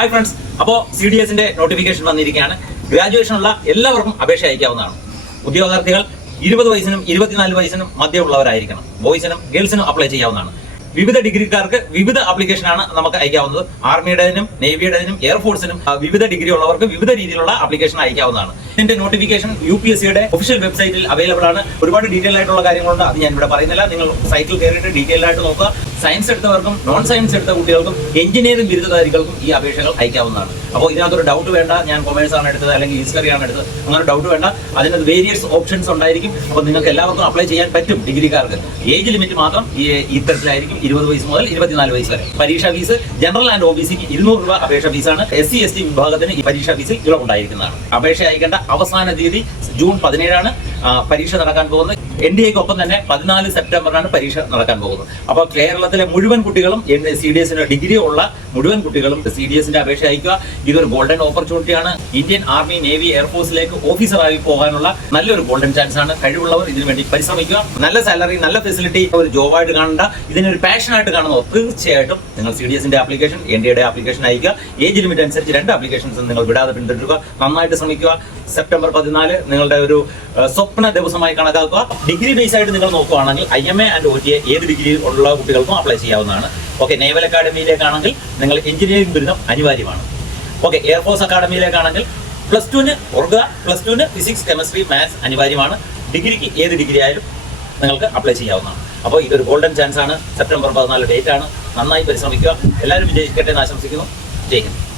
Hi friends, അപ്പോൾ CDSന്റെ notification വന്നിരിക്കുകയാണ്. ഗ്രാജുവേഷനുള്ള എല്ലാവർക്കും അപേക്ഷ അയക്കാവുന്നതാണ്. ഉദ്യോഗാർത്ഥികൾ 20 വയസ്സിനും 24 വയസ്സിനും മധ്യമുള്ളവരായിരിക്കണം. ബോയ്സിനും ഗേൾസിനും അപ്ലൈ ചെയ്യാവുന്നതാണ്. വിവിധ ഡിഗ്രിക്കാർക്ക് വിവിധ ആപ്ലിക്കേഷനാണ് നമുക്ക് അയക്കാവുന്നത്. ആർമിയുടേതിനും നേവിയുടേതിനും എയർഫോഴ്സിനും വിവിധ ഡിഗ്രി ഉള്ളവർക്ക് വിവിധ രീതിയിലുള്ള ആപ്ലിക്കേഷൻ അയക്കാവുന്നതാണ്. ഇതിന്റെ നോട്ടിഫിക്കേഷൻ UPSCയുടെ ഒഫീഷ്യൽ വെബ്സൈറ്റിൽ അവൈലബിൾ ആണ്. ഒരുപാട് ഡീറ്റെയിൽ ആയിട്ടുള്ള കാര്യങ്ങളുണ്ട്, അത് ഞാൻ ഇവിടെ പറയുന്നില്ല. നിങ്ങൾ സൈറ്റിൽ കയറിയിട്ട് ഡീറ്റെയിൽ ആയിട്ട് നോക്കുക. സയൻസ് എടുത്തവർക്കും നോൺ സയൻസ് എടുത്ത കുട്ടികൾക്കും എഞ്ചിനീയറിംഗ് ബിരുദധാരികൾക്കും ഈ അപേക്ഷകൾ അയക്കാവുന്നതാണ്. അപ്പോൾ ഇതിനകത്തൊരു ഡൗട്ട് വേണ്ട, ഞാൻ കൊമേഴ്സ് ആണ് എടുത്തത് അല്ലെങ്കിൽ ഹിസ്റ്ററി ആണ് എടുത്തത്, അങ്ങനെ ഡൗട്ട് വേണ്ട. അതിനകത്ത് വേരിയസ് ഓപ്ഷൻസ് ഉണ്ടായിരിക്കും. അപ്പോൾ നിങ്ങൾക്ക് എല്ലാവർക്കും അപ്ലൈ ചെയ്യാൻ പറ്റും. ഡിഗ്രിക്കാർക്ക് ഏജ് ലിമിറ്റ് മാത്രം ഈ തരത്തിലായിരിക്കും, 20 വയസ്സ് മുതൽ 24 വയസ്സ് വരെ. പരീക്ഷാ ഫീസ് ജനറൽ ആൻഡ് OBCക്ക് 200 രൂപ അപേക്ഷ ഫീസാണ്. SC ST വിഭാഗത്തിന് ഈ പരീക്ഷാ ഫീസിൽ ഇളവുണ്ടായിരിക്കുന്നതാണ്. അപേക്ഷ അയക്കേണ്ട അവസാന തീയതി ജൂൺ 17 പരീക്ഷ നടക്കാൻ പോകുന്നത്. NDAക്കൊപ്പം തന്നെ 14 സെപ്റ്റംബറിനാണ് പരീക്ഷ നടക്കാൻ പോകുന്നത്. അപ്പോൾ കേരളത്തിലെ മുഴുവൻ കുട്ടികളും CDSന്റെ ഡിഗ്രി ഉള്ള മുഴുവൻ കുട്ടികളും CDSന്റെ അപേക്ഷ അയക്കുക. ഇതൊരു ഗോൾഡൻ ഓപ്പർച്യൂണിറ്റിയാണ്. ഇന്ത്യൻ ആർമി, നേവി, എയർഫോഴ്സിലേക്ക് ഓഫീസറായി പോകാനുള്ള നല്ലൊരു ഗോൾഡൻ ചാൻസ് ആണ്. കഴിവുള്ളവർ ഇതിനു വേണ്ടി പരിശ്രമിക്കുക. നല്ല സാലറി, നല്ല ഫെസിലിറ്റി ഒരു ജോബായിട്ട് കാണണ്ട, ഇതിനൊരു പാഷനായിട്ട് കാണുന്നു. തീർച്ചയായിട്ടും നിങ്ങൾ CDSന്റെ ആപ്ലിക്കേഷൻ, NDAയുടെ ആപ്ലിക്കേഷൻ അയക്കുക. ഏജ് ലിമിറ്റ് അനുസരിച്ച് 2 ആപ്ലിക്കേഷൻസ് നിങ്ങൾ വിടാതെ പിന്തുടരുക. നന്നായിട്ട് ശ്രമിക്കുക. സെപ്റ്റംബർ 14 നിങ്ങളുടെ ഒരു സ്വപ്ന ദിവസമായി കണക്കാക്കുക. ഡിഗ്രി ബേസ് ആയിട്ട് നിങ്ങൾ നോക്കുകയാണെങ്കിൽ IMA ആൻഡ് OTA ഏത് ഡിഗ്രി ഉള്ള കുട്ടികൾക്കും അപ്ലൈ ചെയ്യാവുന്നതാണ്. ഓക്കെ, നേവൽ അക്കാഡമിയിലേക്കാണെങ്കിൽ നിങ്ങൾ എഞ്ചിനീയറിംഗ് ബിരുദം അനിവാര്യമാണ്. ഓക്കെ, എയർഫോഴ്സ് അക്കാഡമിയിലേക്കാണെങ്കിൽ +2ന് ഫിസിക്സ്, കെമിസ്ട്രി, മാത്സ് അനിവാര്യമാണ്. ഡിഗ്രിക്ക് ഏത് ഡിഗ്രി ആയാലും നിങ്ങൾക്ക് അപ്ലൈ ചെയ്യാവുന്നതാണ്. അപ്പോൾ ഇതൊരു ഗോൾഡൻ ചാൻസ് ആണ്. സെപ്റ്റംബർ 14 ഡേറ്റ് ആണ്. നന്നായി പരിശ്രമിക്കുക. എല്ലാവരും വിജയിക്കട്ടെ എന്ന് ആശംസിക്കുന്നു. ജയ് ഹിന്ദ്.